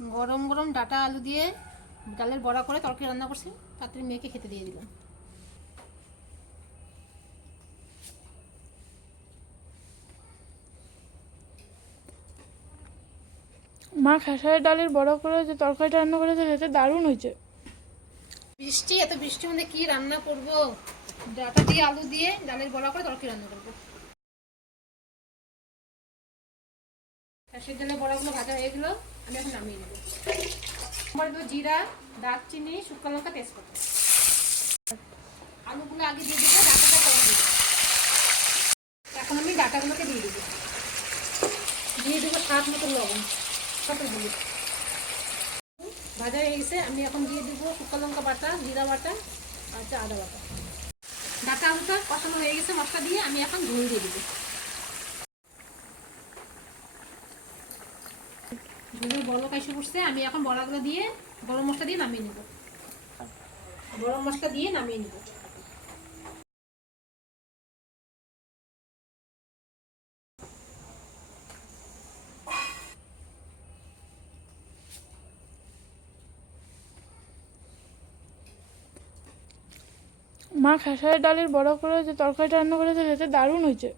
গরম গরম ডাটা আলু দিয়ে ডালের বড়া করে তরকারি রান্না করছি, তাড়াতাড়ি মেয়েকে খেতে দিয়ে দিলাম। মা খেসারের ডালের বড়া করে যে তরকারিটা রান্না করেছে সেটা দারুণ হয়েছে। বৃষ্টি, এত বৃষ্টির মধ্যে কি রান্না করব? ডাটা দিয়ে আলু দিয়ে ডালের বড়া করে তরকারি রান্না করবো। খেসারির ডালের বড়াগুলো ভাজা হয়ে গেল, আমি এখন নামিয়ে নেবো। জিরা, দারচিনি, শুকনো লঙ্কা, তেজপাতা। আলুগুলো আগে দিয়ে দেবো, ডাটাটা পরে দেবো। এখন আমি ডাটাগুলোকে দিয়ে দেবো। দিয়ে দেবো স্বাদ মতো লবণ, সাথে হলুদ। ভাজা হয়ে গেছে, আমি এখন দিয়ে দেবো শুকনো লঙ্কা বাটা, জিরা বাটা আর আদা বাটা। ডাটা আলুটা কষানো হয়ে গেছে মশলা দিয়ে, আমি এখন ঝোল দিয়ে দেবো। ঝোলের বলক এসে পড়ছে, আমি এখন বড়াগুলো দিয়ে গরম মশলা দিয়ে নামিয়ে নেব। গরম মশলা দিয়ে নামিয়ে নেব। মা খেসারের ডালের বড়া করে যে তরকারিটা রান্না করেছে সেটা দারুণ হয়েছে।